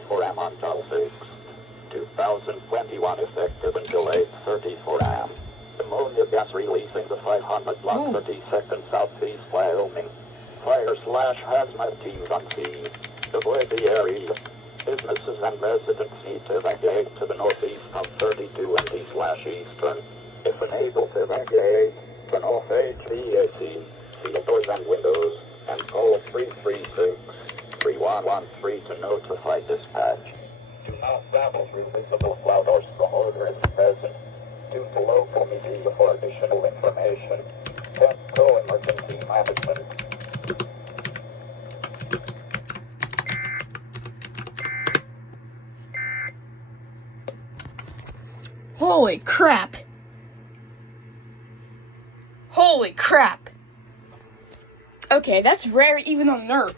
34am until 6. 2021 effective until 8:34am. Ammonia gas releasing the 500 block 32nd Southeast Wyoming. Fire/hazmat teams on scene. Avoid the area. Businesses and residents need to evacuate to the northeast of 32ND/Eastern. If unable to evacuate, turn off HVAC, seal doors and windows, and call 336-3113 to notify dispatch. Do not travel through visible cloud or storm order is present. Due to local media for additional information. Pro emergency management. Holy crap. Holy crap. Okay, that's rare even on NERP.